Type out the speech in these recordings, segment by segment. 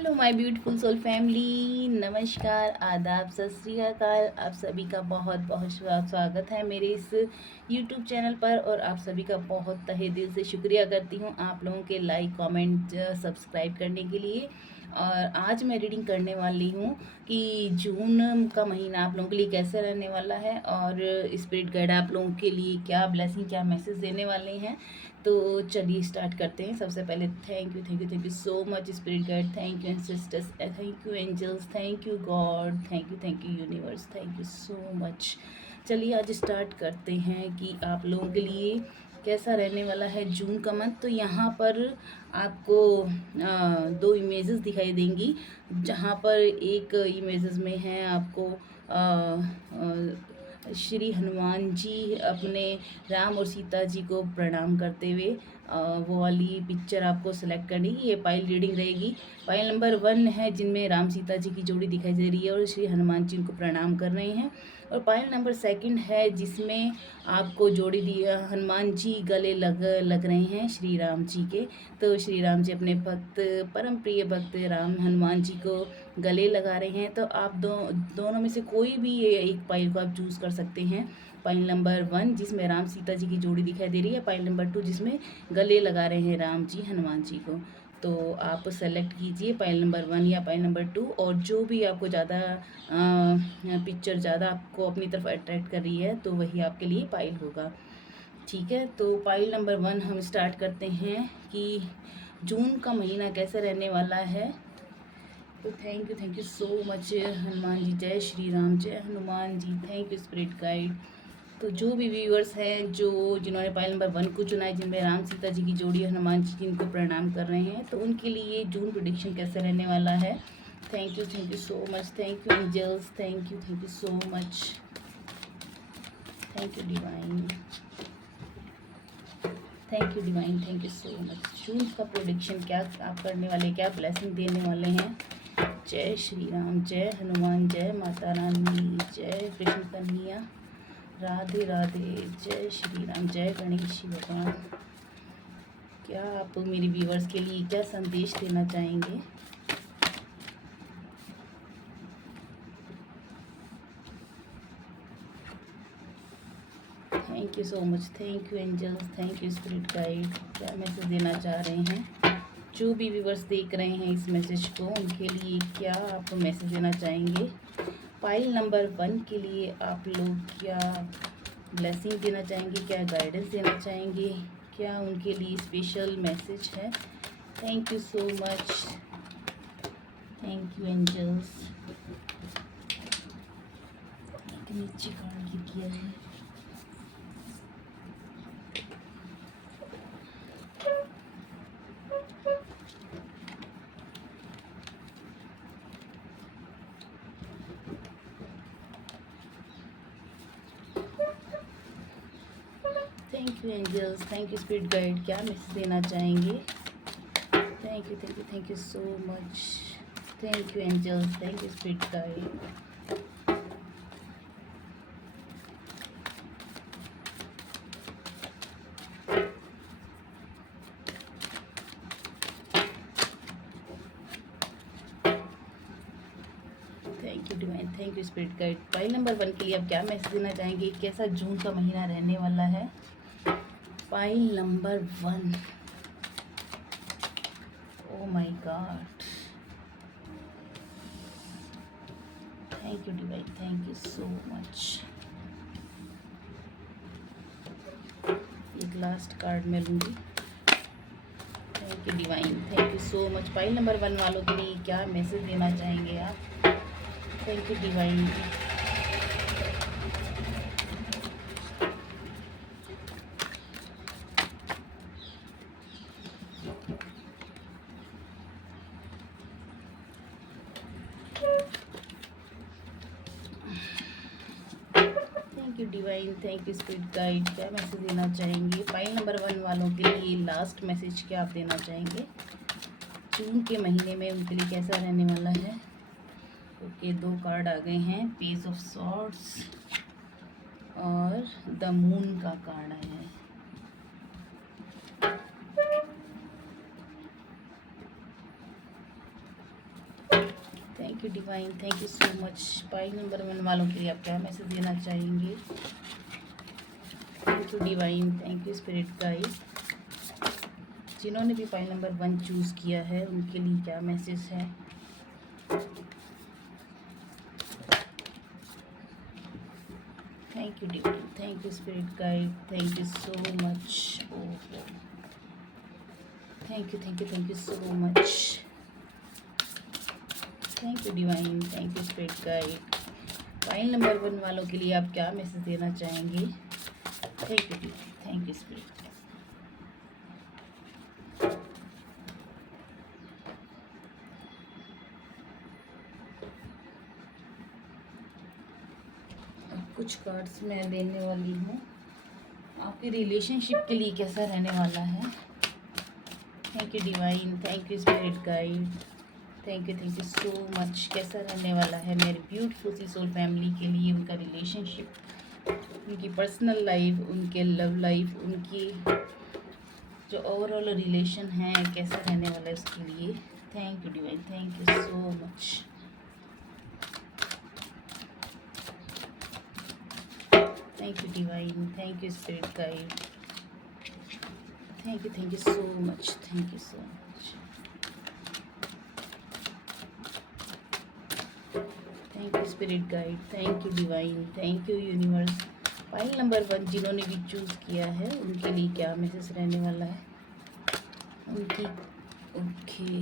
Hello my beautiful soul family, नमस्कार, आदाब, सत श्री अकाल। आप सभी का बहुत बहुत स्वागत है मेरे इस यूट्यूब चैनल पर। और आप सभी का बहुत तहे दिल से शुक्रिया करती हूँ आप लोगों के लाइक कमेंट सब्सक्राइब करने के लिए। और आज मैं रीडिंग करने वाली हूँ कि जून का महीना आप लोगों के लिए कैसे रहने वाला है और स्पिरिट गाइड आप लोगों के लिए क्या ब्लेसिंग, क्या मैसेज देने वाले हैं। तो चलिए स्टार्ट करते हैं। सबसे पहले thank you so much spirit guide, thank you sisters, thank you angels, thank you God, thank you universe, thank you so much. चलिए आज स्टार्ट करते हैं कि आप लोगों के लिए कैसा रहने वाला है जून का मंथ। तो यहाँ पर आपको दो इमेजेस दिखाई देंगी, जहाँ पर एक इमेजेस में है आपको श्री हनुमान जी अपने राम और सीता जी को प्रणाम करते हुए। वो वाली पिक्चर आपको सेलेक्ट करनी, ये पाइल रीडिंग रहेगी। पाइल नंबर 1 है जिनमें राम सीता जी की जोड़ी दिखाई दे रही है और श्री हनुमान जी उनको प्रणाम कर रहे हैं। और पाइल नंबर 2 है जिसमें आपको जोड़ी दी हनुमान जी गले लग रहे हैं श्री राम जी के। तो श्री राम जी अपने भक्त, परम प्रिय भक्त राम हनुमान जी को गले लगा रहे हैं। तो आप दोनों में से कोई भी एक पाइल को आप चूज़ कर सकते हैं। पाइल नंबर 1 जिसमें राम सीता जी की जोड़ी दिखाई दे रही है, पाइल नंबर 2 जिसमें गले लगा रहे हैं राम जी हनुमान जी को। तो आप सेलेक्ट कीजिए पाइल नंबर 1 या पाइल नंबर 2, और जो भी आपको ज़्यादा पिक्चर ज़्यादा आपको अपनी तरफ अट्रैक्ट कर रही है तो वही आपके लिए पाइल होगा। ठीक है, तो पाइल नंबर 1 हम स्टार्ट करते हैं कि जून का महीना कैसे रहने वाला है। तो thank you so much Hanuman ji, जय श्री राम, जय Hanuman ji, thank you spirit guide. तो जो भी व्यूअर्स हैं जिन्होंने पाइल नंबर 1 को चुना है, जिनमें राम सीता जी की जोड़ी हनुमान जी जिनको प्रणाम कर रहे हैं, तो उनके लिए जून प्रेडिक्शन कैसे रहने वाला है। Thank you so much, thank you angels, thank you so much, thank you divine, thank you so much. June का प्रेडिक्शन क्या आप करने वाले, क्या ब्लेसिंग देने वाले हैं। जय श्री राम, जय हनुमान, जय माता रानी, जय कृष्ण कन्हैया, राधे राधे, जय श्री राम, जय गणेश भगवान। क्या आप मेरे व्यूवर्स के लिए क्या संदेश देना चाहेंगे। Thank you so much, thank you angels, thank you spirit guide. क्या मैसेज देना चाह रहे हैं जो भी व्यूवर्स देख रहे हैं इस मैसेज को, उनके लिए क्या आप मैसेज देना चाहेंगे। पाइल नंबर 1 के लिए आप लोग क्या ब्लेसिंग देना चाहेंगे, क्या गाइडेंस देना चाहेंगे, क्या उनके लिए स्पेशल मैसेज है। Thank you so much, thank you angels. नीचे कार्ड गिर गया है। Thank you angels, thank you spirit guide, क्या मैसेज देना चाहेंगे। Thank you so much, thank you angels, thank you spirit guide. Thank you divine, thank you spirit guide. Pile number 1 के लिए आप क्या मैसेज देना चाहेंगे, कैसा जून का महीना रहने वाला है। Pile number 1, oh my God, thank you divine, thank you so much. एक लास्ट कार्ड मैं लूँगी। Thank you divine, thank you so much. Pile number 1 वालों के लिए क्या मैसेज देना चाहेंगे आप। Thank you divine, thank you divine, thank you spirit guide, क्या मैसेज देना चाहेंगे। पाइल नंबर 1 वालों के लिए लास्ट मैसेज क्या आप देना चाहेंगे जून के महीने में, उनके लिए कैसा रहने वाला है। ओके, 2 कार्ड आ गए हैं, पेज ऑफ सॉर्ड्स और द मून का कार्ड आया है। Thank you divine, thank you so much. Pile number 1 वालों के लिए आप क्या मैसेज देना चाहेंगे? Thank you divine, thank you spirit guide. जिन्होंने भी पाइल नंबर 1 चूज़ किया है उनके लिए क्या मैसेज है? Thank you divine, thank you spirit guide, thank you so much. ओहो, thank you so much. Thank you divine, thank you spirit guide. Pile number 1 वालों के लिए आप क्या मैसेज देना चाहेंगे? Thank you divine, thank you spirit. कुछ cards मैं देने वाली हूँ। आपके रिलेशनशिप के लिए कैसा रहने वाला है? Thank you divine, thank you spirit guide, thank you so much. कैसा रहने वाला है मेरी ब्यूटीफुल सी सोल फैमिली के लिए उनका रिलेशनशिप, उनकी पर्सनल लाइफ, उनके लव लाइफ, उनकी जो ओवरऑल रिलेशन है कैसा रहने वाला है उसके लिए? Thank you divine, thank you so much. Thank you divine, thank you spirit guide, thank you so much, thank you so much. Thank you spirit guide, thank you divine, thank you universe. File number 1 जिन्होंने भी choose किया है उनके लिए क्या message रहने वाला है? उनकी okay,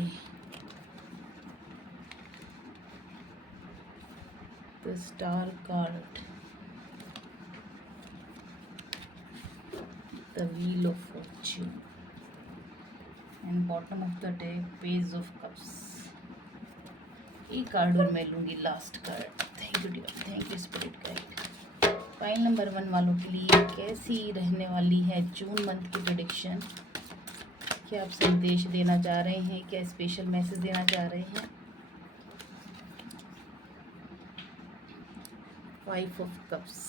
the star card, the wheel of fortune and bottom of the deck page of cups। एक कार्ड और मैं लूँगी, last card. Thank you divine, thank you spirit guide. Pile number 1 वालों के लिए कैसी रहने वाली है जून मंथ की प्रेडिक्शन? क्या आप संदेश देना चाह रहे हैं? क्या स्पेशल मैसेज देना चाह रहे हैं? 5 ऑफ कप्स,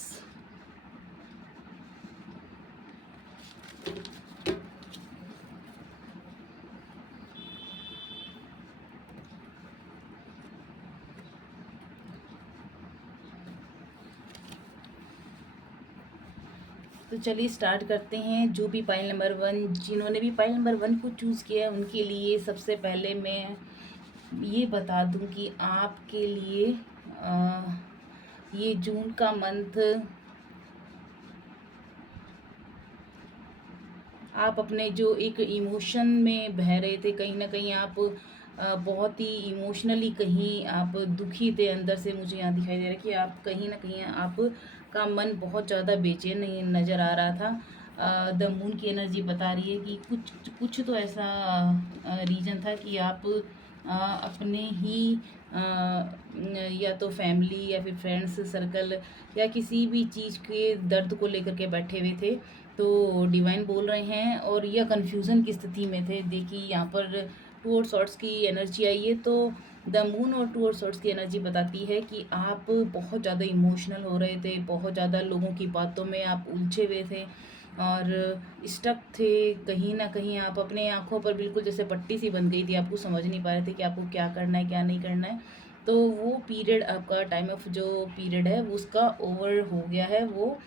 तो चलिए स्टार्ट करते हैं। जो भी पाइल नंबर 1, जिन्होंने भी पाइल नंबर 1 को चूज़ किया है उनके लिए सबसे पहले मैं ये बता दूं कि आपके लिए ये जून का मंथ आप अपने जो एक इमोशन में बह रहे थे, कहीं ना कहीं आप बहुत ही इमोशनली कहीं आप दुखी थे अंदर से। मुझे यहाँ दिखाई दे रहा है कि आप कहीं ना कहीं आप का मन बहुत ज़्यादा बेचैन नज़र आ रहा था। द मून की एनर्जी बता रही है कि कुछ कुछ तो ऐसा रीज़न था कि आप अपने ही या तो फैमिली या फिर फ्रेंड्स सर्कल या किसी भी चीज़ के दर्द को लेकर के बैठे हुए थे। तो डिवाइन बोल रहे हैं और यह कन्फ्यूज़न की स्थिति में थे। देखिए यहाँ पर 2 और सॉर्ड्स की एनर्जी आई है, तो द मून और 2 और सॉर्ड्स की एनर्जी बताती है कि आप बहुत ज़्यादा इमोशनल हो रहे थे, बहुत ज़्यादा लोगों की बातों में आप उलझे हुए थे और स्टक थे। कहीं ना कहीं आप अपने आँखों पर बिल्कुल जैसे पट्टी सी बन गई थी, आपको समझ नहीं पा रहे थे कि आपको क्या करना है क्या नहीं करना है। तो वो पीरियड आपका टाइम ऑफ जो पीरियड है वो उसका ओवर हो गया है, वो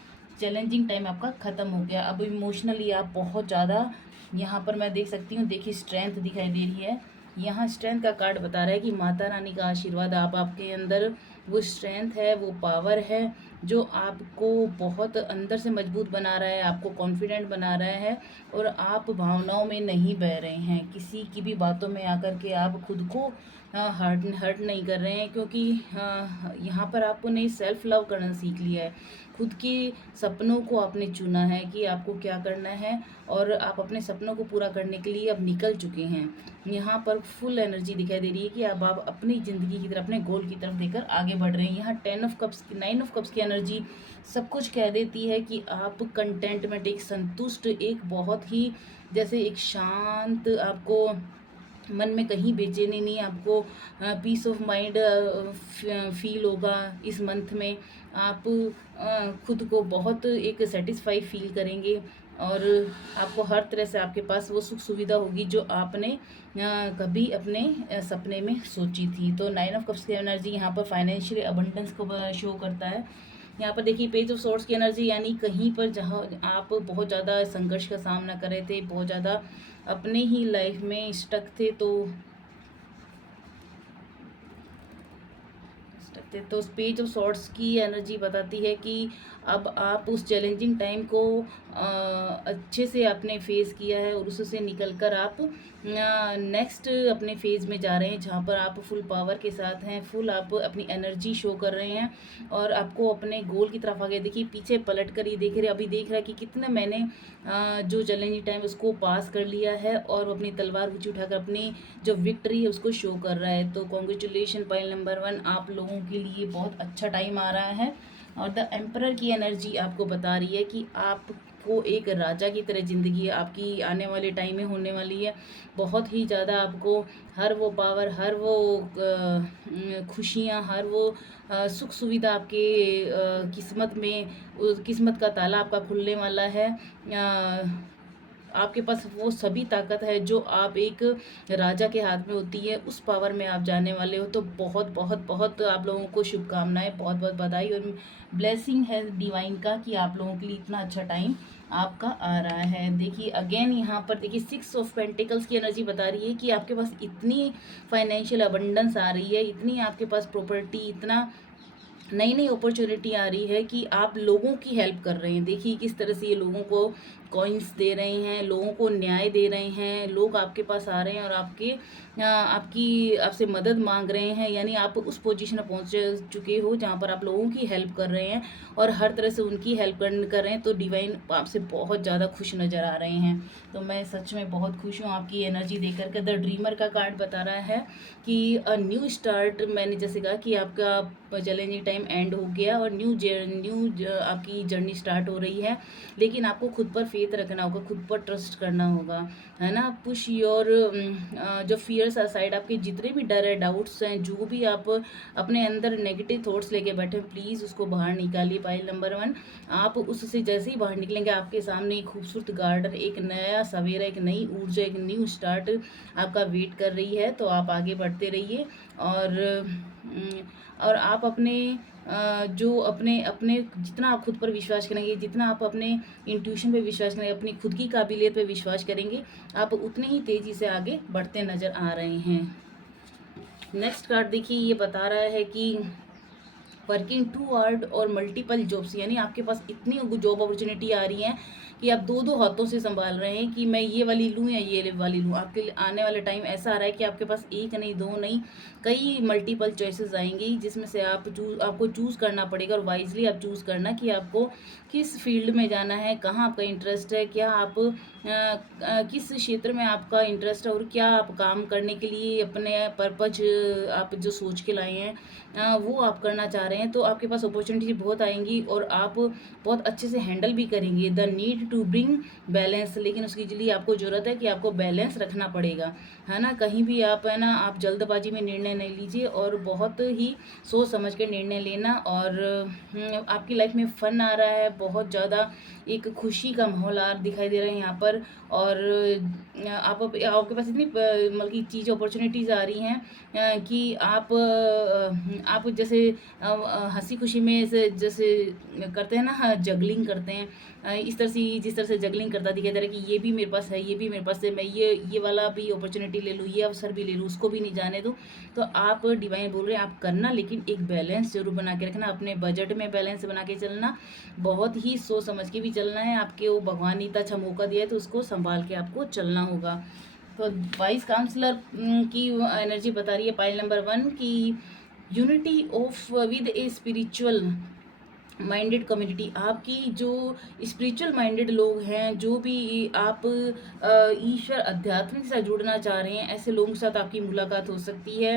चैलेंजिंग टाइम आपका ख़त्म हो गया। अब इमोशनली आप बहुत ज़्यादा, यहाँ पर मैं देख सकती हूँ, देखिए स्ट्रेंथ दिखाई दे रही है। यहाँ स्ट्रेंथ का कार्ड बता रहा है कि माता रानी का आशीर्वाद आपके अंदर वो स्ट्रेंथ है, वो पावर है जो आपको बहुत अंदर से मजबूत बना रहा है, आपको कॉन्फिडेंट बना रहा है और आप भावनाओं में नहीं बह रहे हैं। किसी की भी बातों में आकर के आप खुद को हर्ट नहीं कर रहे हैं, क्योंकि यहाँ पर आपको नहीं सेल्फ लव करना सीख लिया है। खुद के सपनों को आपने चुना है कि आपको क्या करना है और आप अपने सपनों को पूरा करने के लिए अब निकल चुके हैं। यहाँ पर फुल एनर्जी दिखाई दे रही है कि अब आप अपनी ज़िंदगी की तरफ, अपने गोल की तरफ देकर आगे बढ़ रहे हैं। यहाँ 10 ऑफ कप्स की 9 ऑफ कप्स की एनर्जी सब कुछ कह देती है कि आप कंटेंटमेंट, एक संतुष्ट, एक बहुत ही जैसे एक शांत, आपको मन में कहीं बेचैनी नहीं, आपको पीस ऑफ माइंड फील होगा। इस मंथ में आप खुद को बहुत एक सेटिस्फाई फील करेंगे। और आपको हर तरह से आपके पास वो सुख सुविधा होगी जो आपने कभी अपने सपने में सोची थी। तो 9 ऑफ कप्स की एनर्जी यहाँ पर फाइनेंशियल अबंडेंस को शो करता है। यहाँ पर देखिए पेज ऑफ सोर्ट्स की एनर्जी, यानी कहीं पर जहाँ आप बहुत ज़्यादा संघर्ष का सामना कर रहे थे, बहुत ज़्यादा अपने ही लाइफ में स्टक थे, तो पेज ऑफ सॉर्ट्स की एनर्जी बताती है कि अब आप उस चैलेंजिंग टाइम को अच्छे से आपने फेस किया है और उससे निकल कर आप नेक्स्ट अपने फेज़ में जा रहे हैं, जहाँ पर आप फुल पावर के साथ हैं, फुल आप अपनी एनर्जी शो कर रहे हैं और आपको अपने गोल की तरफ आगे देखिए पीछे पलट कर ये देख रहे, अभी देख रहा है कि कितना मैंने जो चैलेंजिंग टाइम उसको पास कर लिया है और अपनी तलवार ऊँची उठाकर अपनी जो विक्ट्री है उसको शो कर रहा है। तो कॉन्ग्रेचुलेशन पाइल नंबर 1, आप लोगों के लिए बहुत अच्छा टाइम आ रहा है। और द एम्परर की एनर्जी आपको बता रही है कि आपको एक राजा की तरह ज़िंदगी आपकी आने वाले टाइम में होने वाली है। बहुत ही ज़्यादा आपको हर वो पावर, हर वो खुशियाँ, हर वो सुख सुविधा आपके किस्मत में, किस्मत का ताला आपका खुलने वाला है। आपके पास वो सभी ताकत है जो आप एक राजा के हाथ में होती है, उस पावर में आप जाने वाले हो। तो बहुत बहुत बहुत आप लोगों को शुभकामनाएं, बहुत बहुत बधाई और ब्लेसिंग है डिवाइन का कि आप लोगों के लिए इतना अच्छा टाइम आपका आ रहा है। देखिए अगेन यहाँ पर देखिए 6 ऑफ पेंटिकल्स की एनर्जी बता रही है कि आपके पास इतनी फाइनेंशियल अबंडेंस आ रही है, इतनी आपके पास प्रॉपर्टी, इतना नई नई अपॉर्चुनिटी आ रही है कि आप लोगों की हेल्प कर रहे हैं। देखिए किस तरह से ये लोगों को कॉइन्स दे रहे हैं, लोगों को न्याय दे रहे हैं, लोग आपके पास आ रहे हैं और आपसे मदद मांग रहे हैं, यानी आप उस पोजीशन में पहुंच चुके हो जहां पर आप लोगों की हेल्प कर रहे हैं और हर तरह से उनकी हेल्प कर रहे हैं। तो डिवाइन आपसे बहुत ज़्यादा खुश नज़र आ रहे हैं। तो मैं सच में बहुत खुश हूँ आपकी एनर्जी देकर के। द ड्रीमर का कार्ड बता रहा है कि न्यू स्टार्ट, मैंने जैसे कहा कि आपका चैलेंजिंग टाइम एंड हो गया और न्यू आपकी जर्नी स्टार्ट हो रही है। लेकिन आपको खुद पर फेथ रखना होगा, खुद पर ट्रस्ट करना होगा, है ना। पुश योर जो फियर्स साइड, आपके जितने भी डर है, डाउट्स हैं, जो भी आप अपने अंदर नेगेटिव थॉट्स लेके बैठे, प्लीज़ उसको बाहर निकालिए। पाइल नंबर 1, आप उससे जैसे ही बाहर निकलेंगे आपके सामने एक खूबसूरत गार्डन, एक नया सवेरा, एक नई ऊर्जा, एक न्यू स्टार्ट आपका वेट कर रही है। तो आप आगे बढ़ते रहिए और आप अपने जो अपने अपने जितना आप खुद पर विश्वास करेंगे, जितना आप अपने इंट्यूशन पे विश्वास करेंगे, अपनी खुद की काबिलियत पे विश्वास करेंगे, आप उतने ही तेज़ी से आगे बढ़ते नज़र आ रहे हैं। नेक्स्ट कार्ड देखिए, ये बता रहा है कि वर्किंग टू हार्ड और मल्टीपल जॉब्स, यानी आपके पास इतनी जॉब अपॉर्चुनिटी आ रही हैं कि आप दो दो हाथों से संभाल रहे हैं कि मैं ये वाली लूँ या ये वाली लूँ। आपके आने वाले टाइम ऐसा आ रहा है कि आपके पास एक नहीं, दो नहीं, कई मल्टीपल चॉइसेस आएंगी जिसमें से आपको चूज़ करना पड़ेगा और वाइजली आप चूज़ करना कि आपको किस फील्ड में जाना है, कहाँ आपका इंटरेस्ट है, क्या आप किस क्षेत्र में आपका इंटरेस्ट है और क्या आप काम करने के लिए अपने पर्पज आप जो सोच के लाए हैं वो आप करना चाह रहे हैं। तो आपके पास अपॉर्चुनिटी बहुत आएंगी और आप बहुत अच्छे से हैंडल भी करेंगे। The need to bring balance, लेकिन उसके लिए आपको ज़रूरत है कि आपको बैलेंस रखना पड़ेगा, है ना। कहीं भी आप, है ना, आप जल्दबाजी में निर्णय नहीं लीजिए और बहुत ही सोच समझ के निर्णय लेना। और आपकी लाइफ में फ़न आ रहा है, बहुत ज़्यादा एक खुशी का माहौल दिखाई दे रहा है यहाँ पर। और आपके पास इतनी मतलब की चीज़ अपॉर्चुनिटीज़ आ रही हैं कि आप जैसे हंसी खुशी में जैसे करते हैं ना, जगलिंग करते हैं, इस तरह से, जिस तरह से जगलिंग करता दिखाई दे रहा है कि ये भी मेरे पास है, ये भी मेरे पास है, मैं ये वाला भी अपॉर्चुनिटी ले लूँ, ये अवसर भी ले लूँ, उसको भी नहीं जाने दूँ। तो आप डिवाइन बोल रहे हैं आप करना, लेकिन एक बैलेंस जरूर बना के रखना, अपने बजट में बैलेंस बना के चलना, बहुत ही सोच समझ के भी चलना है। आपके वो भगवान ने इतना अच्छा मौका दिया है तो उसको संभाल के आपको चलना होगा। तो वाइस काउंसलर की एनर्जी बता रही है पाइल नंबर 1 की unity of with a spiritual minded community, आपकी जो स्पिरिचुअल माइंडेड लोग हैं, जो भी आप ईश्वर आध्यात्मिक से जुड़ना चाह रहे हैं, ऐसे लोगों के साथ आपकी मुलाकात हो सकती है।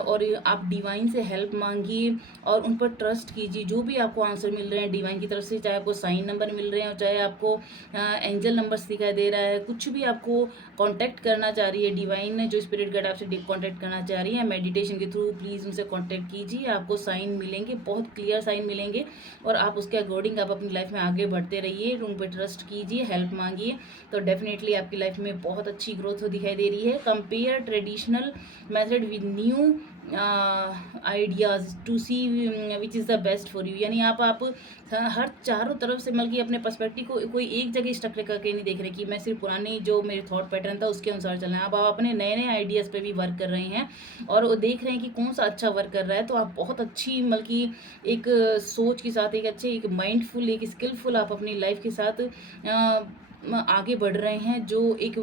और आप डिवाइन से हेल्प मांगिए और उन पर ट्रस्ट कीजिए। जो भी आपको आंसर मिल रहे हैं डिवाइन की तरफ से, चाहे आपको साइन नंबर मिल रहे हैं, चाहे आपको एंजल नंबर्स दिखाई दे रहा है, कुछ भी आपको कांटेक्ट करना चाह रही है डिवाइन, जो स्पिरिट गाइड आपसे कांटेक्ट करना चाह रही है मेडिटेशन के थ्रू, प्लीज़ उनसे कांटेक्ट कीजिए। आपको साइन मिलेंगे, बहुत क्लियर साइन मिलेंगे और आप उसके अकॉर्डिंग आप अपनी लाइफ में आगे बढ़ते रहिए, उन पे ट्रस्ट कीजिए, हेल्प मांगिए, तो डेफिनेटली आपकी लाइफ में बहुत अच्छी ग्रोथ दिखाई दे रही है। Compare traditional method with new ideas to see which is the best for you, यानी आप हर चारों तरफ से मतलब कि अपने पर्सपेक्टिव को कोई एक जगह स्टक करके नहीं देख रहे कि मैं सिर्फ पुरानी जो मेरे थॉट पैटर्न था उसके अनुसार चलना है। अब आप अपने नए नए आइडियाज़ पे भी वर्क कर रहे हैं और वो देख रहे हैं कि कौन सा अच्छा वर्क कर रहा है, तो आप बहुत अच्छी मतलब कि एक सोच के साथ, एक अच्छे, एक माइंडफुल, एक स्किलफुल आप अपनी लाइफ के साथ आगे बढ़ रहे हैं। जो एक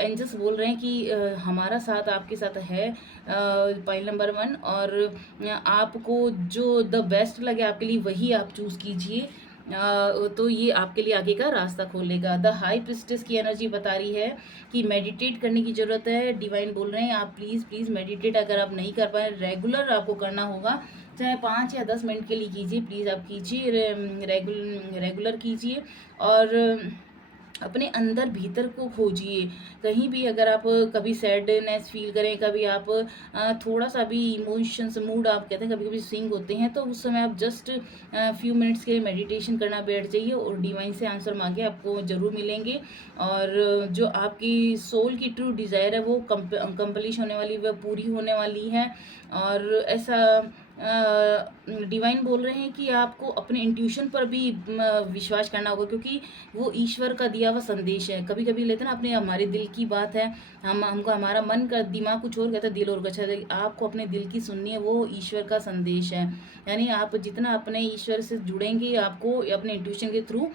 एंजल्स बोल रहे हैं कि हमारा साथ आपके साथ है, पॉइंट नंबर 1। और आपको जो द बेस्ट लगे आपके लिए वही आप चूज़ कीजिए, तो ये आपके लिए आगे का रास्ता खोलेगा। द हाई प्रिस्टेस की एनर्जी बता रही है कि मेडिटेट करने की ज़रूरत है। डिवाइन बोल रहे हैं आप प्लीज़ प्लीज़ मेडिटेट अगर आप नहीं कर पाए, रेगुलर आपको करना होगा, चाहे 5 या 10 मिनट के लिए कीजिए, प्लीज़ आप कीजिए, रेगुलर कीजिए। और अपने अंदर भीतर को खोजिए। कहीं भी अगर आप कभी सैडनेस फील करें, कभी आप थोड़ा सा भी इमोशंस, मूड आप कहते हैं कभी कभी स्विंग होते हैं, तो उस समय आप जस्ट फ्यू मिनट्स के लिए मेडिटेशन करना बैठ जाइए और डिवाइन से आंसर मांगे, आपको ज़रूर मिलेंगे। और जो आपकी सोल की ट्रू डिज़ायर है वो कंप्लीट होने वाली, वह पूरी होने वाली है। और ऐसा डिवाइन बोल रहे हैं कि आपको अपने इंट्यूशन पर भी विश्वास करना होगा, क्योंकि वो ईश्वर का दिया हुआ संदेश है। कभी कभी लेते हैं ना अपने, हमारे दिल की बात है, हमको हमारा मन का, दिमाग कुछ और कहता है, दिल और कुछ है, आपको अपने दिल की सुननी है, वो ईश्वर का संदेश है। यानी आप जितना अपने ईश्वर से जुड़ेंगे, आपको अपने इंट्यूशन के थ्रू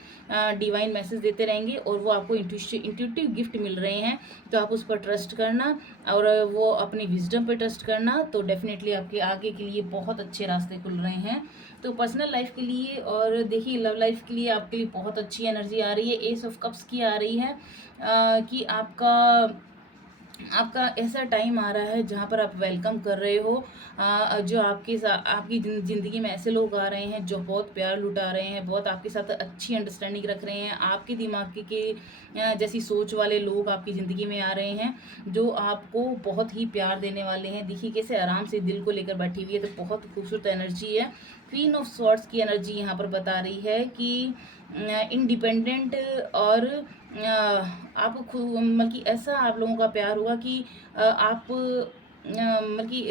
डिवाइन मैसेज देते रहेंगे और वो आपको इंट्यूटिव गिफ्ट मिल रहे हैं, तो आप उस पर ट्रस्ट करना और वो अपनी विजडम पर ट्रस्ट करना, तो डेफिनेटली आपके आगे के लिए बहुत अच्छे रास्ते खुल रहे हैं। तो पर्सनल लाइफ के लिए और देखिए लव लाइफ के लिए आपके लिए बहुत अच्छी एनर्जी आ रही है। एस ऑफ कप्स की आ रही है कि आपका आपका ऐसा टाइम आ रहा है जहाँ पर आप वेलकम कर रहे हो, जो आपके साथ आपकी ज़िंदगी में ऐसे लोग आ रहे हैं जो बहुत प्यार लुटा रहे हैं, बहुत आपके साथ अच्छी अंडरस्टैंडिंग रख रहे हैं, आपके दिमाग के जैसी सोच वाले लोग आपकी ज़िंदगी में आ रहे हैं जो आपको बहुत ही प्यार देने वाले हैं। देखिए कैसे आराम से दिल को लेकर बैठी हुई है, तो बहुत खूबसूरत एनर्जी है। क्वीन ऑफ सॉर्ड्स की एनर्जी यहाँ पर बता रही है कि इंडिपेंडेंट और आप मतलब कि ऐसा आप लोगों का प्यार होगा कि आप मतलब कि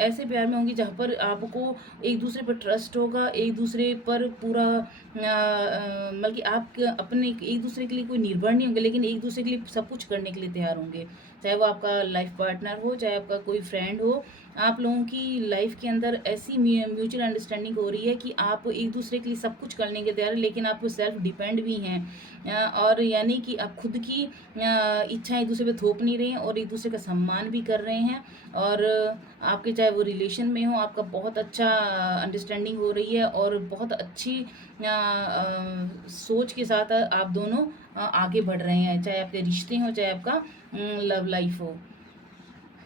ऐसे प्यार में होंगे जहाँ पर आपको एक दूसरे पर ट्रस्ट होगा, एक दूसरे पर पूरा मतलब कि आप अपने एक दूसरे के लिए कोई निर्भर नहीं होंगे, लेकिन एक दूसरे के लिए सब कुछ करने के लिए तैयार होंगे। चाहे वो आपका लाइफ पार्टनर हो, चाहे आपका कोई फ्रेंड हो, आप लोगों की लाइफ के अंदर ऐसी म्यूचुअल अंडरस्टैंडिंग हो रही है कि आप एक दूसरे के लिए सब कुछ करने के तैयार हैं, लेकिन आप सेल्फ डिपेंड भी हैं। और यानी कि आप खुद की इच्छा एक दूसरे पे थोप नहीं रहे हैं और एक दूसरे का सम्मान भी कर रहे हैं। और आपके चाहे वो रिलेशन में हो, आपका बहुत अच्छा अंडरस्टैंडिंग हो रही है और बहुत अच्छी सोच के साथ आप दोनों आगे बढ़ रहे हैं, चाहे आपके रिश्ते हों, चाहे आपका लव लाइफ हो।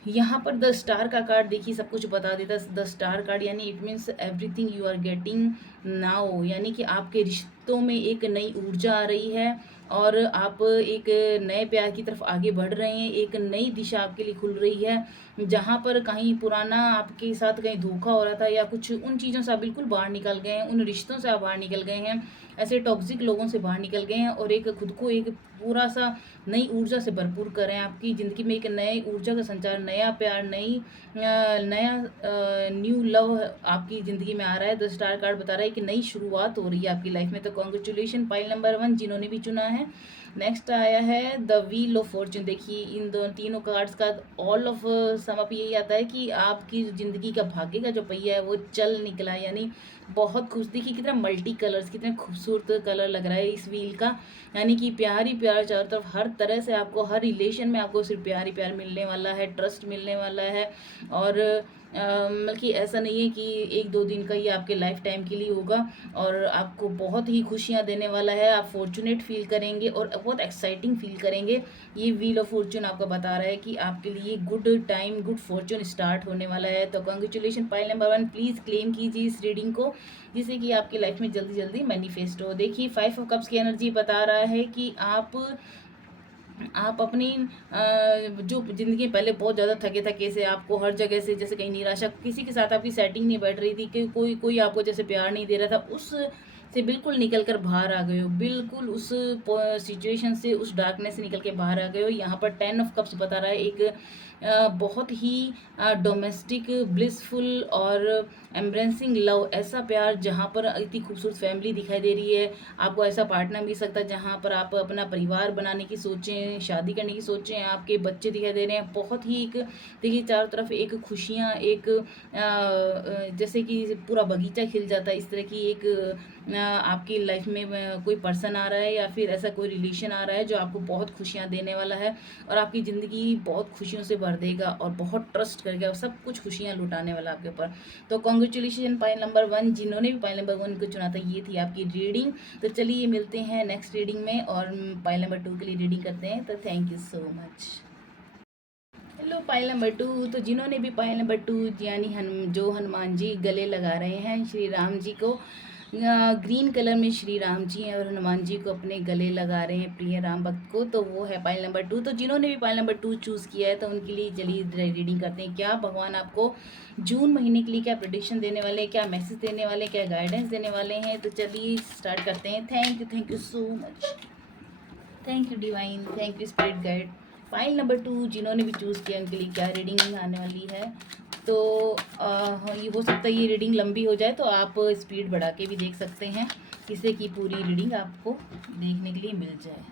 यहाँ पर द स्टार का कार्ड देखिए सब कुछ बता देता है। द स्टार कार्ड यानी it means everything you are getting now, यानी कि आपके रिश्तों में एक नई ऊर्जा आ रही है और आप एक नए प्यार की तरफ आगे बढ़ रहे हैं। एक नई दिशा आपके लिए खुल रही है, जहाँ पर कहीं पुराना आपके साथ कहीं धोखा हो रहा था या कुछ, उन चीज़ों से आप बिल्कुल बाहर निकल गए हैं, उन रिश्तों से आप बाहर निकल गए हैं, ऐसे टॉक्सिक लोगों से बाहर निकल गए हैं और एक खुद को एक पूरा सा नई ऊर्जा से भरपूर करें। आपकी ज़िंदगी में एक नई ऊर्जा का संचार, नया प्यार, नया न्यू लव आपकी ज़िंदगी में आ रहा है। द स्टार कार्ड बता रहा है कि नई शुरुआत हो रही है आपकी लाइफ में, तो कॉन्ग्रेचुलेशन पाइल नंबर 1 जिन्होंने भी चुना है। नेक्स्ट आया है द व्हील ऑफ फॉर्चून। देखिए इन दो तीनों कार्ड्स का ऑल ऑफ सम अप यही आता है कि आपकी ज़िंदगी का भाग्य का जो पहिया है वो चल निकला, यानी बहुत खुश। देखिए कितना मल्टी कलर्स, कितने खूबसूरत कलर लग रहा है इस व्हील का, यानी कि प्यार ही प्यार चारों तरफ, हर तरह से आपको, हर रिलेशन में आपको सिर्फ प्यार ही प्यार मिलने वाला है, ट्रस्ट मिलने वाला है। और मतलब कि ऐसा नहीं है कि 1-2 दिन का ही आपके लाइफ टाइम के लिए होगा और आपको बहुत ही खुशियाँ देने वाला है। आप फॉर्चुनेट फील करेंगे और बहुत एक्साइटिंग फील करेंगे। ये व्हील ऑफ फॉर्चून आपको बता रहा है कि आपके लिए good time, good Fortune start होने वाला है। तो congratulation pile number 1, please claim कीजिए इस रीडिंग को, जिससे कि आपकी लाइफ में जल्दी जल्दी मैनिफेस्ट हो। देखिए 5 ऑफ कप्स की एनर्जी बता रहा है कि आप आप अपनी जो ज़िंदगी पहले बहुत ज़्यादा थके-थके से आपको हर जगह से जैसे कहीं निराशा किसी के साथ आपकी सेटिंग नहीं बैठ रही थी कि कोई कोई आपको जैसे प्यार नहीं दे रहा था, उस से बिल्कुल निकल कर बाहर आ गए हो। बिल्कुल उस सिचुएशन से, उस डार्कनेस से निकल के बाहर आ गए हो। यहाँ पर 10 ऑफ कप्स बता रहा है एक बहुत ही डोमेस्टिक, ब्लिसफुल और एम्ब्रेसिंग लव, ऐसा प्यार जहाँ पर इतनी खूबसूरत फैमिली दिखाई दे रही है। आपको ऐसा पार्टनर मिल सकता है जहाँ पर आप अपना परिवार बनाने की सोचें, शादी करने की सोचें, आपके बच्चे दिखाई दे रहे हैं। बहुत ही एक देखिए चारों तरफ एक खुशियाँ, एक जैसे कि पूरा बगीचा खिल जाता है, इस तरह की एक आपकी लाइफ में कोई पर्सन आ रहा है या फिर ऐसा कोई रिलेशन आ रहा है जो आपको बहुत खुशियाँ देने वाला है और आपकी ज़िंदगी बहुत खुशियों से भर देगा और बहुत ट्रस्ट करेगा और सब कुछ खुशियाँ लुटाने वाला आपके ऊपर। तो कॉन्ग्रेचुलेशन पाइल नंबर 1, जिन्होंने भी पाइल नंबर 1 को चुना था, ये थी आपकी रीडिंग। तो चलिए मिलते हैं नेक्स्ट रीडिंग में और पाइल नंबर 2 के लिए रीडिंग करते हैं। तो thank you so much. Hello pile number 2, तो जिन्होंने भी पाइल नंबर 2 यानी जो हनुमान जी गले लगा रहे हैं श्री राम जी को, ग्रीन कलर में श्री राम जी हैं और हनुमान जी को अपने गले लगा रहे हैं प्रिय राम भक्त को, तो वो है पाइल नंबर 2। तो जिन्होंने भी पाइल नंबर 2 चूज़ किया है तो उनके लिए चलिए रीडिंग करते हैं। क्या भगवान आपको जून महीने के लिए क्या प्रेडिक्शन देने वाले हैं, क्या मैसेज देने वाले हैं, क्या गाइडेंस देने वाले हैं। तो चलिए स्टार्ट करते हैं। Thank you so much. Thank you divine, thank you spirit guide. Pile number 2 जिन्होंने भी चूज़ किया उनके लिए क्या रीडिंग आने वाली है। तो ये हो सकता है ये रीडिंग लंबी हो जाए तो आप स्पीड बढ़ा के भी देख सकते हैं, जिससे कि पूरी रीडिंग आपको देखने के लिए मिल जाए।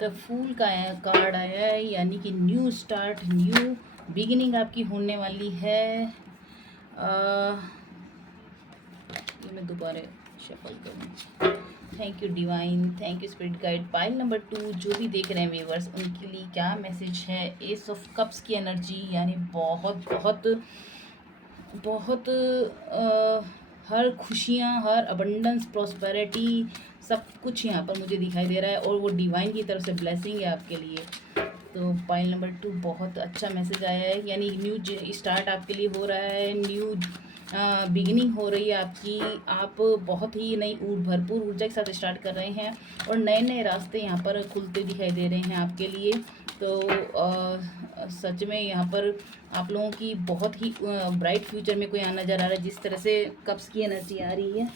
तो फूल का कार्ड आया है, यानी कि न्यू स्टार्ट, न्यू बिगिनिंग आपकी होने वाली है। ये मैं दोबारा शफल करूँ। Thank you divine, thank you spirit guide. Pile number 2 जो भी देख रहे हैं व्यूअर्स, उनके लिए क्या मैसेज है। एस ऑफ कप्स की एनर्जी, यानी बहुत बहुत बहुत हर खुशियाँ, हर अबंडेंस, प्रॉस्पेरिटी, सब कुछ यहाँ पर मुझे दिखाई दे रहा है और वो डिवाइन की तरफ से ब्लेसिंग है आपके लिए। तो पाइल नंबर 2 बहुत अच्छा मैसेज आया है, यानी न्यू स्टार्ट आपके लिए हो रहा है, न्यू बिगिनिंग हो रही है आपकी। आप बहुत ही नई भरपूर ऊर्जा के साथ स्टार्ट कर रहे हैं और नए नए रास्ते यहाँ पर खुलते दिखाई दे रहे हैं आपके लिए। तो सच में यहाँ पर आप लोगों की बहुत ही ब्राइट फ्यूचर में कोई आना नज़र आ रहा है। जिस तरह से कप्स की एनर्जी आ रही है,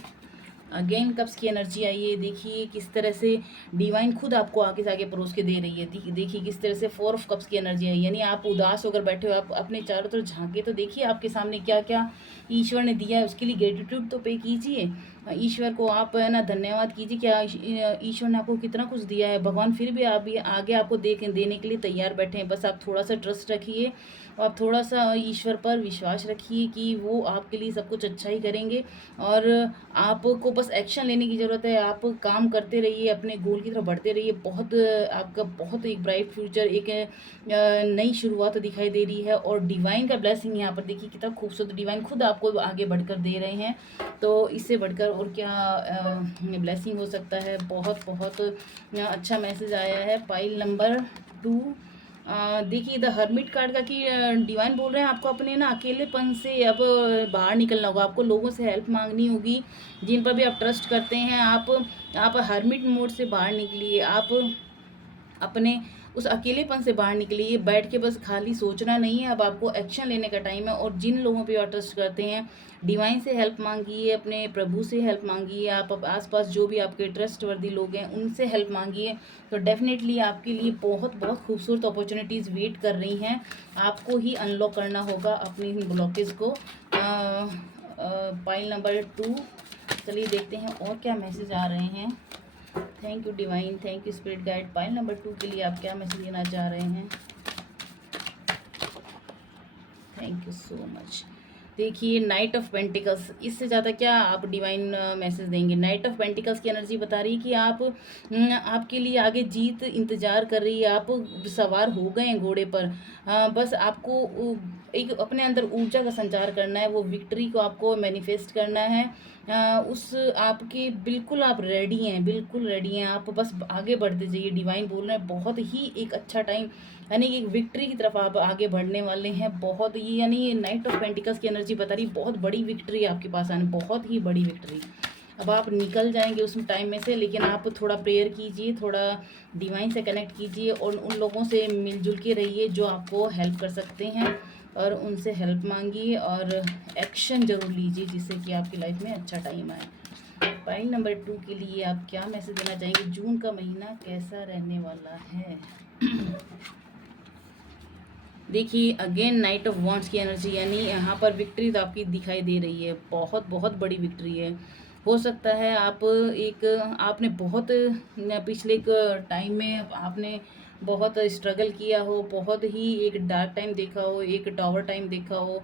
अगेन कप्स की एनर्जी आई है, देखिए किस तरह से डिवाइन खुद आपको आगे से आगे परोस के दे रही है। देखिए किस तरह से 4 ऑफ कप्स की एनर्जी आई, यानी आप उदास होकर बैठे हो, आप अपने चारों तरफ झांके तो देखिए आपके सामने क्या क्या ईश्वर ने दिया है, उसके लिए ग्रेटिट्यूड तो पे कीजिए। ईश्वर को आप है ना धन्यवाद कीजिए, क्या ईश्वर ने आपको कितना कुछ दिया है। भगवान फिर भी आप आगे आपको देने के लिए तैयार बैठे हैं। बस आप थोड़ा सा ट्रस्ट रखिए और आप थोड़ा सा ईश्वर पर विश्वास रखिए कि वो आपके लिए सब कुछ अच्छा ही करेंगे और आपको बस एक्शन लेने की ज़रूरत है। आप काम करते रहिए, अपने गोल की तरफ बढ़ते रहिए। बहुत आपका बहुत एक ब्राइट फ्यूचर, एक नई शुरुआत दिखाई दे रही है और डिवाइन का ब्लेसिंग यहाँ पर देखिए कितना खूबसूरत डिवाइन खुद आपको आगे बढ़कर दे रहे हैं। तो इससे बढ़कर और क्या ब्लेसिंग हो सकता है। बहुत बहुत अच्छा मैसेज आया है। पाइल नंबर 2 देखिए द हर्मिट कार्ड का कि डिवाइन बोल रहे हैं आपको अपने ना अकेलेपन से अब बाहर निकलना होगा। आपको लोगों से हेल्प मांगनी होगी, जिन पर भी आप ट्रस्ट करते हैं। आप हर्मिट मोड से बाहर निकलिए, आप अपने उस अकेलेपन से बाहर निकलिए। बैठ के बस खाली सोचना नहीं है, अब आपको एक्शन लेने का टाइम है। और जिन लोगों पे आप ट्रस्ट करते हैं, डिवाइन से हेल्प मांगिए, अपने प्रभु से हेल्प मांगिए। आप आसपास जो भी आपके ट्रस्टवर्दी लोग हैं उनसे हेल्प मांगिए। तो डेफिनेटली आपके लिए बहुत बहुत खूबसूरत अपॉर्चुनिटीज़ वेट कर रही हैं। आपको ही अनलॉक करना होगा अपनी ब्लॉकेज को। पाइल नंबर 2, चलिए देखते हैं और क्या मैसेज आ रहे हैं। Thank you divine, thank you spirit guide. Pile number 2 के लिए आप क्या मैसेज देना चाह रहे हैं। Thank you so much. देखिए नाइट ऑफ पेंटिकल्स, इससे ज़्यादा क्या आप डिवाइन मैसेज देंगे। नाइट ऑफ पेंटिकल्स की एनर्जी बता रही है कि आपके लिए आगे जीत इंतज़ार कर रही है। आप सवार हो गए हैं घोड़े पर, बस आपको एक अपने अंदर ऊर्जा का संचार करना है, वो विक्ट्री को आपको मैनिफेस्ट करना है। उस आपके बिल्कुल आप रेडी हैं, बिल्कुल रेडी हैं। आप बस आगे बढ़ते जाइए। डिवाइन बोल रहे हैं बहुत ही एक अच्छा टाइम, यानी कि एक विक्ट्री की तरफ आप आगे बढ़ने वाले हैं। बहुत ही यानी नाइट ऑफ पेंटिकल्स की एनर्जी बता रही बहुत बड़ी विक्ट्री आपके पास आने, बहुत ही बड़ी विक्ट्री। अब आप निकल जाएंगे उस टाइम में से, लेकिन आप थोड़ा प्रेयर कीजिए, थोड़ा डिवाइन से कनेक्ट कीजिए और उन लोगों से मिलजुल के रहिए जो आपको हेल्प कर सकते हैं, और उनसे हेल्प मांगिए और एक्शन ज़रूर लीजिए जिससे कि आपकी लाइफ में अच्छा टाइम आए। पॉइंट नंबर 2 के लिए आप क्या मैसेज देना चाहेंगे? जून का महीना कैसा रहने वाला है? देखिए अगेन नाइट ऑफ वॉन्ट्स की एनर्जी, यानी यहाँ पर विक्ट्री तो आपकी दिखाई दे रही है, बहुत बहुत बड़ी विक्ट्री है। हो सकता है आपने बहुत पिछले एक टाइम में आपने बहुत स्ट्रगल किया हो, बहुत ही एक डार्क टाइम देखा हो, एक टावर टाइम देखा हो,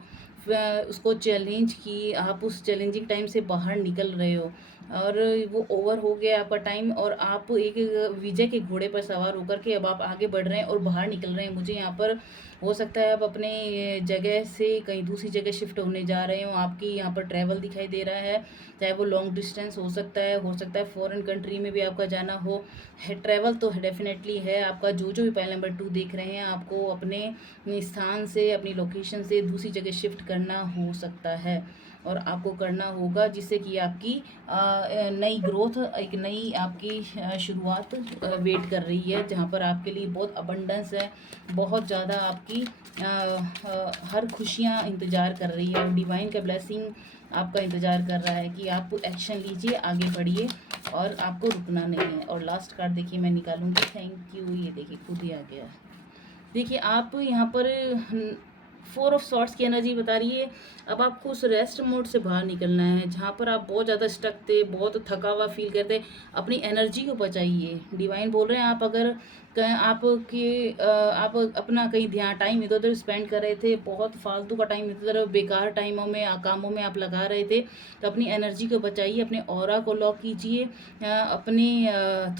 उसको चैलेंज की, आप उस चैलेंजिंग टाइम से बाहर निकल रहे हो और वो ओवर हो गया आपका टाइम, और आप एक विजय के घोड़े पर सवार होकर के अब आप आगे बढ़ रहे हैं और बाहर निकल रहे हैं। मुझे यहाँ पर हो सकता है आप अपने जगह से कहीं दूसरी जगह शिफ्ट होने जा रहे हो, आपकी यहाँ पर ट्रैवल दिखाई दे रहा है, चाहे वो लॉन्ग डिस्टेंस हो सकता है फॉरेन कंट्री में भी आपका जाना हो। है ट्रैवल तो डेफिनेटली है आपका। जो भी पहले नंबर 2 देख रहे हैं, आपको अपने स्थान से, अपनी लोकेशन से दूसरी जगह शिफ्ट करना हो सकता है और आपको करना होगा, जिससे कि आपकी नई ग्रोथ, एक नई आपकी शुरुआत वेट कर रही है, जहाँ पर आपके लिए बहुत अबंडेंस है, बहुत ज़्यादा आपकी हर खुशियाँ इंतज़ार कर रही है और डिवाइन का ब्लेसिंग आपका इंतज़ार कर रहा है कि आप एक्शन लीजिए, आगे बढ़िए और आपको रुकना नहीं है। और लास्ट कार्ड देखिए मैं निकालूंगी, थैंक यू, ये देखिए खुद ही आ गया। देखिए आप यहाँ पर 4 ऑफ सॉर्ट्स की एनर्जी बता रही है, अब आपको उस रेस्ट मोड से बाहर निकलना है जहाँ पर आप बहुत ज़्यादा स्टक थे, बहुत थका हुआ फील करते। अपनी एनर्जी को बचाइए। डिवाइन बोल रहे हैं आप अगर आप अपना कहीं ध्यान टाइम इधर उधर स्पेंड कर रहे थे, बहुत फालतू का टाइम इधर उधर बेकार टाइमों में कामों में आप लगा रहे थे, तो अपनी एनर्जी को बचाइए, अपने ऑरा को लॉक कीजिए। अपने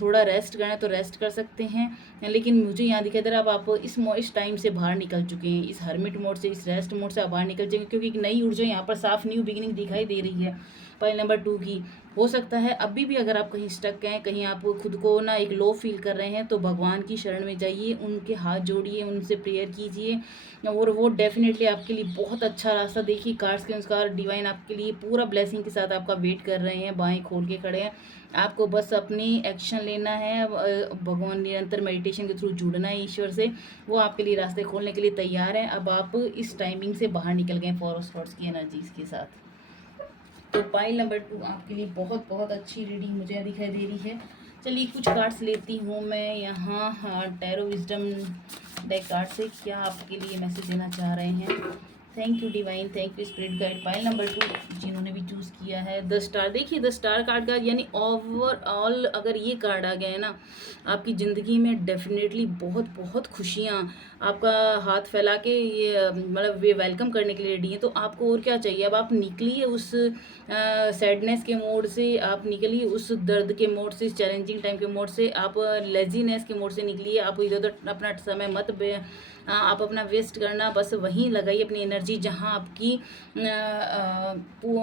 थोड़ा रेस्ट करना है तो रेस्ट कर सकते हैं, लेकिन मुझे यहाँ दिखाई दे रहा है अब आप इस टाइम से बाहर निकल चुके हैं, इस हर्मिट मोड से, इस रेस्ट मोड से आप बाहर निकल जाएंगे, क्योंकि एक नई ऊर्जा यहाँ पर साफ न्यू बिगिनिंग दिखाई दे रही है। पॉइंट नंबर 2 की हो सकता है अभी भी अगर आप कहीं स्टक हैं, कहीं आप खुद को ना एक लो फील कर रहे हैं, तो भगवान की शरण में जाइए, उनके हाथ जोड़िए, उनसे प्रेयर कीजिए और वो डेफिनेटली आपके लिए बहुत अच्छा रास्ता, देखिए कार्ड्स के अनुसार डिवाइन आपके लिए पूरा ब्लेसिंग के साथ आपका वेट कर रहे हैं, बाएं खोल के खड़े हैं। आपको बस अपनी एक्शन लेना है, भगवान निरंतर मेडिटेशन के थ्रू जुड़ना है ईश्वर से, वो आपके लिए रास्ते खोलने के लिए तैयार हैं। अब आप इस टाइमिंग से बाहर निकल गए 4 ऑफ सॉर्ड्स की एनर्जीज के साथ। तो पाइल नंबर 2 आपके लिए बहुत बहुत अच्छी रीडिंग मुझे दिखाई दे रही है। चलिए कुछ कार्ड्स लेती हूँ मैं यहाँ। टैरो विजडम डेक कार्ड से क्या आपके लिए मैसेज देना चाह रहे हैं? Thank you divine, thank you spirit guide. Pile number 2 जिन्होंने भी चूज़ किया है, द स्टार। देखिए द स्टार कार्ड का यानी ओवरऑल अगर ये कार्ड आ गया है ना, आपकी ज़िंदगी में डेफिनेटली बहुत बहुत खुशियाँ आपका हाथ फैला के ये मतलब वे वेलकम करने के लिए रेडी हैं। तो आपको और क्या चाहिए? अब आप निकलिए उस सैडनेस के मोड से, आप निकलिए उस दर्द के मोड से, इस चैलेंजिंग टाइम के मोड से, आप लेजीनेस के मोड से निकलिए। आप इधर उधर अपना समय मत आप अपना वेस्ट करना, बस वहीं लगाइए अपनी एनर्जी जहाँ आपकी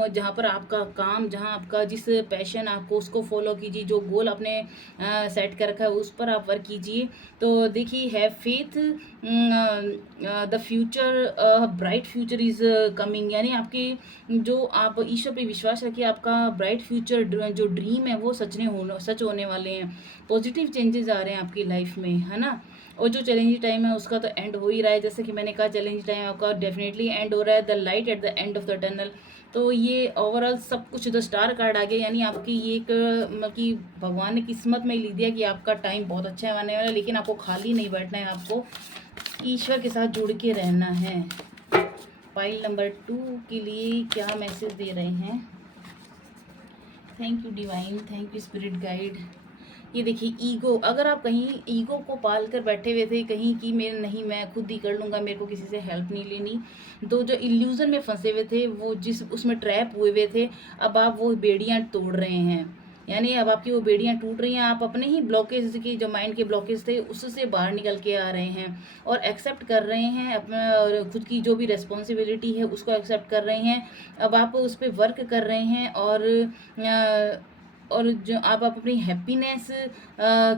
जहाँ पर आपका काम, जहाँ आपका जिस पैशन आपको उसको फॉलो कीजिए, जो गोल आपने सेट कर रखा है उस पर आप वर्क कीजिए। तो देखिए have faith, the future bright future is coming, यानी आपकी जो आप ईश्वर पे विश्वास रखिए, आपका ब्राइट फ्यूचर जो ड्रीम है वो सच होने वाले हैं। पॉजिटिव चेंजेस आ रहे हैं आपकी लाइफ में, है ना। और जो चैलेंजिंग टाइम है उसका तो एंड हो ही रहा है, जैसे कि मैंने कहा चैलेंजिंग टाइम आपका डेफिनेटली एंड हो रहा है, the light at the end of the tunnel. तो ये ओवरऑल सब कुछ द स्टार कार्ड आ गया, यानी आपकी ये एक मतलब कि भगवान ने किस्मत में लिख दिया कि आपका टाइम बहुत अच्छा आने वाला है, लेकिन आपको खाली नहीं बैठना है, आपको ईश्वर के साथ जुड़ के रहना है। पाइल नंबर 2 के लिए क्या मैसेज दे रहे हैं? Thank you divine, thank you spirit guide. ये देखिए ईगो, अगर आप कहीं ईगो को पाल कर बैठे हुए थे कहीं कि मेरे नहीं, मैं खुद ही कर लूँगा, मेरे को किसी से हेल्प नहीं लेनी, तो जो इल्यूज़न में फंसे हुए थे, वो जिस उसमें ट्रैप हुए थे, अब आप वो बेड़ियाँ तोड़ रहे हैं, यानी अब आपकी वो बेड़ियाँ टूट रही हैं, आप अपने ही ब्लॉकेज की, जो माइंड के ब्लॉकेज थे उससे बाहर निकल के आ रहे हैं और एक्सेप्ट कर रहे हैं अपना, और खुद की जो भी रिस्पॉन्सिबिलिटी है उसको एक्सेप्ट कर रहे हैं। अब आप उस पर वर्क कर रहे हैं और और जो आप अपनी हैप्पीनेस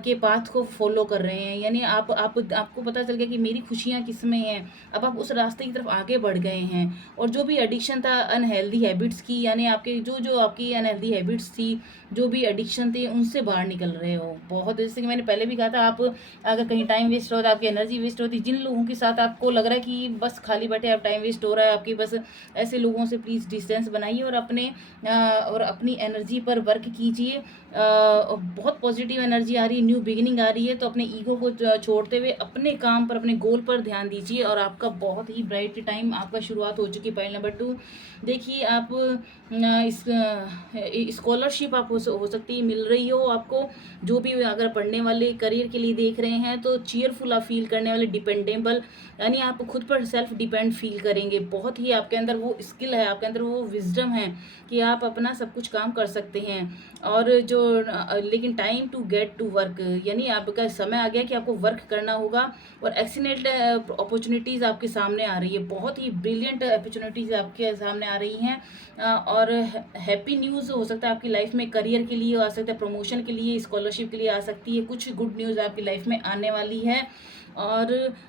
के पाथ को फॉलो कर रहे हैं, यानी आप आपको पता चल गया कि मेरी खुशियाँ किस में हैं। अब आप उस रास्ते की तरफ आगे बढ़ गए हैं। और जो भी एडिक्शन था अनहेल्दी हैबिट्स की, यानी आपके जो जो आपकी अनहेल्दी हैबिट्स थी, जो भी एडिक्शन थी, उनसे बाहर निकल रहे हो बहुत। जैसे कि मैंने पहले भी कहा था, आप अगर कहीं टाइम वेस्ट हो तो आपकी एनर्जी वेस्ट होती। जिन लोगों के साथ आपको लग रहा है कि बस खाली बैठे आप टाइम वेस्ट हो रहा है आपकी, बस ऐसे लोगों से प्लीज़ डिस्टेंस बनाइए और अपनी एनर्जी पर वर्क कीजिए। बहुत पॉजिटिव एनर्जी आ रही है, न्यू बिगिनिंग आ रही है, तो अपने ईगो को छोड़ते हुए अपने काम पर, अपने गोल पर ध्यान दीजिए और आपका बहुत ही ब्राइट टाइम आपका शुरुआत हो चुकी है। पॉइंट नंबर 2, देखिए आप इस स्कॉलरशिप आप हो सकती है मिल रही हो आपको। जो भी अगर पढ़ने वाले करियर के लिए देख रहे हैं तो चीयरफुल आप फील करने वाले, डिपेंडेबल, यानी आप खुद पर सेल्फ डिपेंड फील करेंगे। बहुत ही आपके अंदर वो स्किल है, आपके अंदर वो विजडम है कि आप अपना सब कुछ काम कर सकते हैं। और जो लेकिन time to get to work, यानी आपका समय आ गया कि आपको वर्क करना होगा। और एक्सीलेंट अपॉर्चुनिटीज़ आपके सामने आ रही है, बहुत ही ब्रिलियंट अपॉर्चुनिटीज़ आपके सामने आ रही हैं। और हैप्पी न्यूज़ हो सकता है आपकी लाइफ में, करियर के लिए आ सकता है, प्रमोशन के लिए, स्कॉलरशिप के लिए आ सकती है। कुछ गुड न्यूज़ आपकी लाइफ में आने वाली है। और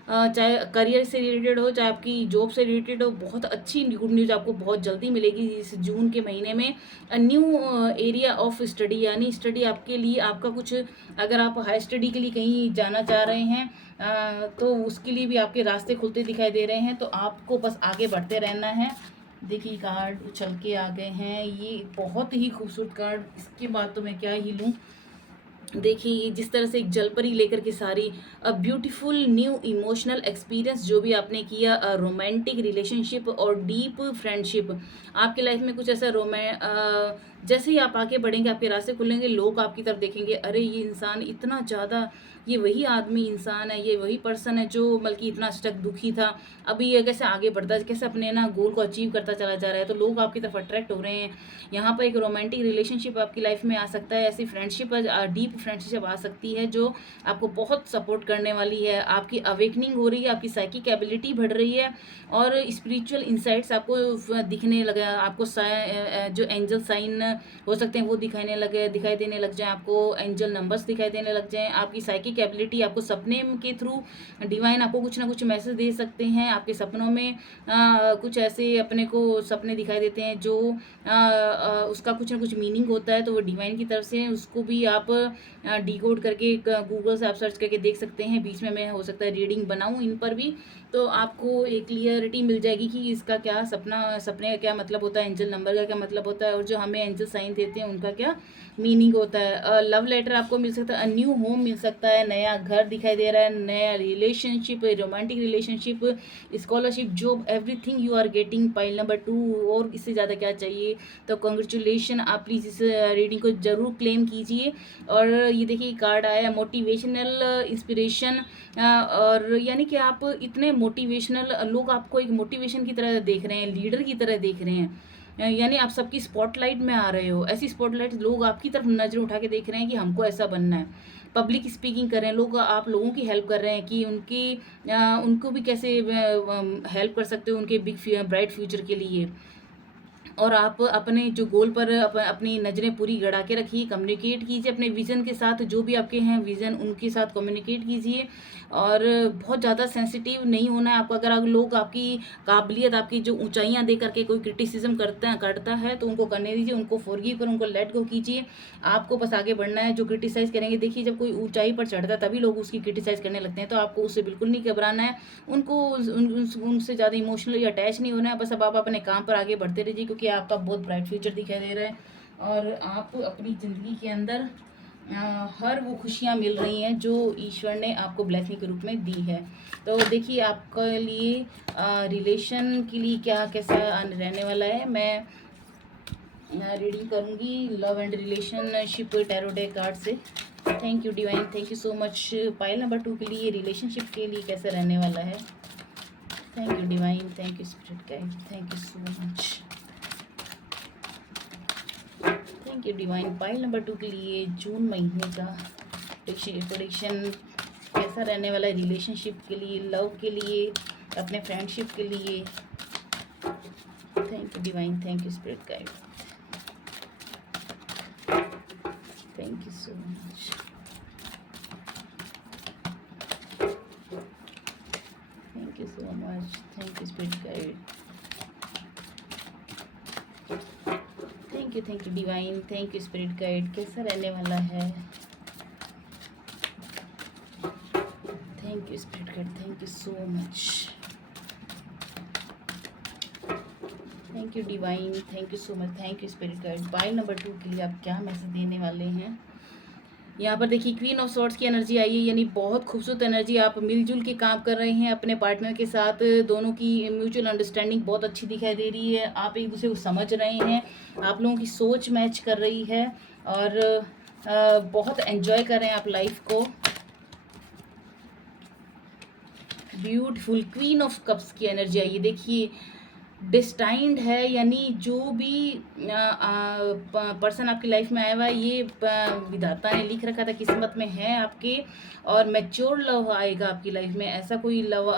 चाहे करियर से रिलेटेड हो, चाहे आपकी जॉब से रिलेटेड हो, बहुत अच्छी गुड न्यूज़ आपको बहुत जल्दी मिलेगी इस जून के महीने में। न्यू एरिया ऑफ स्टडी, यानी स्टडी आपके लिए, आपका कुछ, अगर आप हाई स्टडी के लिए कहीं जाना चाह रहे हैं तो उसके लिए भी आपके रास्ते खुलते दिखाई दे रहे हैं। तो आपको बस आगे बढ़ते रहना है। देखिए कार्ड उछल के आ गए हैं, ये बहुत ही खूबसूरत कार्ड, इसके बाद तो मैं क्या ही लूँ। देखिए जिस तरह से एक जलपरी लेकर के सारी ब्यूटीफुल न्यू इमोशनल एक्सपीरियंस जो भी आपने किया, रोमांटिक रिलेशनशिप और डीप फ्रेंडशिप आपके लाइफ में, कुछ ऐसा जैसे ही आप आगे बढ़ेंगे आपके रास्ते खुलेंगे, लोग आपकी तरफ देखेंगे, अरे ये इंसान इतना ज़्यादा, ये वही आदमी इंसान है, ये वही पर्सन है जो बल्कि इतना स्टक दुखी था, अभी ये कैसे आगे बढ़ता है, कैसे अपने ना गोल को अचीव करता चला जा रहा है। तो लोग आपकी तरफ अट्रैक्ट हो रहे हैं। यहाँ पर एक रोमांटिक रिलेशनशिप आपकी लाइफ में आ सकता है, ऐसी फ्रेंडशिप, डीप फ्रेंडशिप आ सकती है जो आपको बहुत सपोर्ट करने वाली है। आपकी अवेकनिंग हो रही है, आपकी साइकिक एबिलिटी बढ़ रही है और स्पिरिचुअल इंसाइट्स आपको दिखने लगे। आपको जो एंजल साइन हो सकते हैं वो दिखाई देने लग जाए, आपको एंजल नंबर्स दिखाई देने लग जाएं। आपकी साइकिक एबिलिटी, आपको सपने के थ्रू डिवाइन आपको कुछ ना कुछ मैसेज दे सकते हैं। आपके सपनों में कुछ ऐसे अपने को सपने दिखाई देते हैं जो उसका कुछ ना कुछ मीनिंग होता है, तो वो डिवाइन की तरफ से, उसको भी आप डिकोड करके गूगल से आप सर्च करके देख सकते हैं। बीच में मैं हो सकता है रीडिंग बनाऊं इन पर भी, तो आपको एक क्लियरिटी मिल जाएगी कि इसका क्या सपने का क्या मतलब होता है, एंजल नंबर का क्या मतलब होता है, और जो हमें एंजल साइन देते हैं उनका क्या मीनिंग होता है। लव लेटर आपको मिल सकता है, न्यू होम मिल सकता है, नया घर दिखाई दे रहा है, नया relationship, romantic relationship, scholarship, job, everything you are getting. Pile number 2, और इससे ज़्यादा क्या चाहिए। तो कॉन्ग्रेचुलेशन, आप प्लीज़ इस रीडिंग को ज़रूर क्लेम कीजिए। और ये देखिए कार्ड आया मोटिवेशनल इंस्पिरेशन, और यानी कि आप इतने मोटिवेशनल, लोग आपको एक मोटिवेशन की तरह देख रहे हैं, लीडर की तरह देख रहे हैं, यानी आप सबकी स्पॉटलाइट में आ रहे हो। ऐसी स्पॉटलाइट लोग आपकी तरफ नजर उठा के देख रहे हैं कि हमको ऐसा बनना है। पब्लिक स्पीकिंग कर रहे हैं लोग, आप लोगों की हेल्प कर रहे हैं कि उनको भी कैसे हेल्प कर सकते हो उनके बिग ब्राइट फ्यूचर के लिए। और आप अपने जो गोल पर अपनी नज़रें पूरी गड़ा के रखिए, कम्युनिकेट कीजिए अपने विज़न के साथ, जो भी आपके हैं विज़न उनके साथ कम्युनिकेट कीजिए। और बहुत ज़्यादा सेंसिटिव नहीं होना है आपको। अगर लोग आपकी काबिलियत, आपकी जो ऊंचाइयां दे करके कोई क्रिटिसिज्म करता है तो उनको करने दीजिए, उनको फॉरगिव कर, उनको लेट गो कीजिए। आपको बस आगे बढ़ना है। जो क्रिटिसाइज़ करेंगे, देखिए जब कोई ऊंचाई पर चढ़ता है तभी लोग उसकी क्रिटिसाइज़ करने लगते हैं, तो आपको उससे बिल्कुल नहीं घबराना है। उनसे ज़्यादा इमोशनली अटैच नहीं होना है। बस अब आप अपने काम पर आगे बढ़ते रहिए, क्योंकि आपका बहुत ब्राइट फ्यूचर दिखाई दे रहा है और आप अपनी ज़िंदगी के अंदर हर वो खुशियाँ मिल रही हैं जो ईश्वर ने आपको ब्लेसिंग के रूप में दी है। तो देखिए आपके लिए रिलेशन के लिए क्या कैसा रहने वाला है। मैं रीडिंग करूँगी love and relationship tarot deck card से। Thank you divine, thank you so much. Pile number 2 के लिए रिलेशनशिप के लिए कैसे रहने वाला है। Thank you divine, thank you spirit guide, thank you so much. Thank you divine. Pile number 2 के लिए जून महीने का प्रेडिक्शन कैसा रहने वाला है, रिलेशनशिप के लिए, लव के लिए, अपने फ्रेंडशिप के लिए। Thank you divine, thank you spirit guide. Thank you so much, thank you so much, thank you spirit guide, thank you divine, thank you spirit guide. कैसा रहने वाला है? Thank you spirit guide, thank you so much, thank you divine, thank you so much, thank you spirit guide. Pile number 2 के लिए आप क्या message देने वाले हैं? यहाँ पर देखिए क्वीन ऑफ सॉर्ड्स की एनर्जी आई है, यानी बहुत खूबसूरत एनर्जी। आप मिलजुल के काम कर रहे हैं अपने पार्टनर के साथ, दोनों की म्यूचुअल अंडरस्टैंडिंग बहुत अच्छी दिखाई दे रही है। आप एक दूसरे को समझ रहे हैं, आप लोगों की सोच मैच कर रही है और बहुत एंजॉय कर रहे हैं आप लाइफ को। ब्यूटीफुल क्वीन ऑफ कप्स की एनर्जी आई है। देखिए डिस्टाइंड है, यानी जो भी पर्सन आपकी लाइफ में आया हुआ है, ये विधाता ने लिख रखा था, किस्मत में है आपके। और मैच्योर लव आएगा आपकी लाइफ में। ऐसा कोई लव,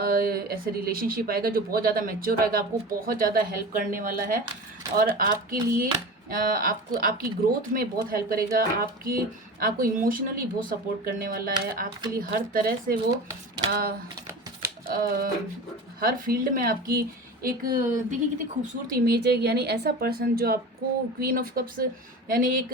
ऐसे रिलेशनशिप आएगा जो बहुत ज़्यादा मैच्योर आएगा, आपको बहुत ज़्यादा हेल्प करने वाला है और आपके लिए आपको आपकी ग्रोथ में बहुत हेल्प करेगा। आपको इमोशनली बहुत सपोर्ट करने वाला है। आपके लिए हर तरह से वो हर फील्ड में आपकी एक, देखिए कितनी खूबसूरत इमेज है। यानी ऐसा पर्सन जो आपको क्वीन ऑफ कप्स, यानी एक,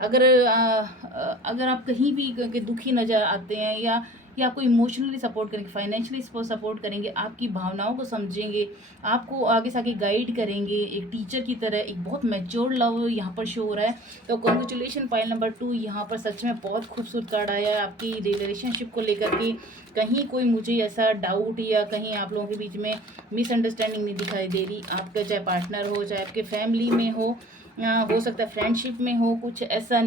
अगर आप कहीं भी दुखी नज़र आते हैं या आपको इमोशनली सपोर्ट करेंगे, फाइनेंशियली सपोर्ट करेंगे, आपकी भावनाओं को समझेंगे, आपको आगे से आगे गाइड करेंगे एक टीचर की तरह। एक बहुत मैच्योर लव यहाँ पर शो हो रहा है। तो कॉन्ग्रेचुलेशन पाइल नंबर 2, यहाँ पर सच में बहुत खूबसूरत कार्ड आया है आपकी रिलेशनशिप को लेकर के। कहीं कोई मुझे ऐसा डाउट या कहीं आप लोगों के बीच में मिसअंडरस्टैंडिंग नहीं दिखाई दे रही। आपका चाहे पार्टनर हो, चाहे आपके फैमिली में हो सकता है फ्रेंडशिप में हो, कुछ ऐसा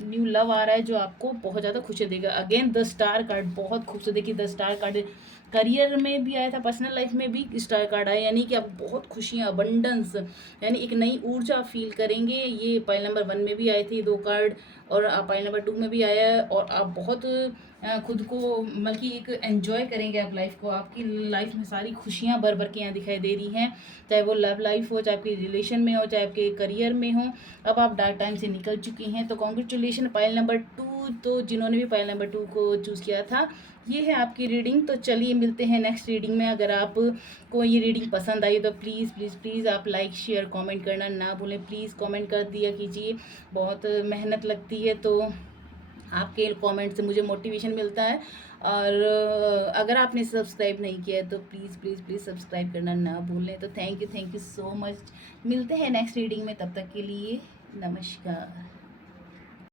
न्यू लव आ रहा है जो आपको बहुत ज़्यादा खुशी देगा। अगेन द स्टार कार्ड बहुत खूबसूरत। देखिए द स्टार कार्ड करियर में भी आया था, पर्सनल लाइफ में भी स्टार कार्ड आया, यानी कि आप बहुत खुशियाँ, अबंडेंस, यानी एक नई ऊर्जा फील करेंगे। ये पाइल नंबर 1 में भी आए थे 2 कार्ड और पाइल नंबर 2 में भी आया है। और आप बहुत खुद को बल्कि एक एंजॉय करेंगे आप लाइफ को। आपकी लाइफ में सारी खुशियाँ भर भर के यहाँ दिखाई दे रही हैं, चाहे वो लव लाइफ हो, चाहे आपकी रिलेशन में हो, चाहे आपके करियर में हो। अब आप डार्क टाइम से निकल चुकी हैं। तो कॉन्ग्रेचुलेशन पाइल नंबर 2। तो जिन्होंने भी पाइल नंबर 2 को चूज़ किया था, ये है आपकी रीडिंग। तो चलिए मिलते हैं नेक्स्ट रीडिंग में। अगर आपको ये रीडिंग पसंद आई तो प्लीज़ प्लीज़ प्लीज़ आप लाइक शेयर कमेंट करना ना भूलें। प्लीज़ कमेंट कर दिया कीजिए, बहुत मेहनत लगती है तो आपके कमेंट से मुझे मोटिवेशन मिलता है। और अगर आपने सब्सक्राइब नहीं किया है तो प्लीज़ प्लीज़ प्लीज़ सब्सक्राइब करना ना भूलें। तो थैंक यू सो मच। मिलते हैं नेक्स्ट रीडिंग में, तब तक के लिए नमस्कार।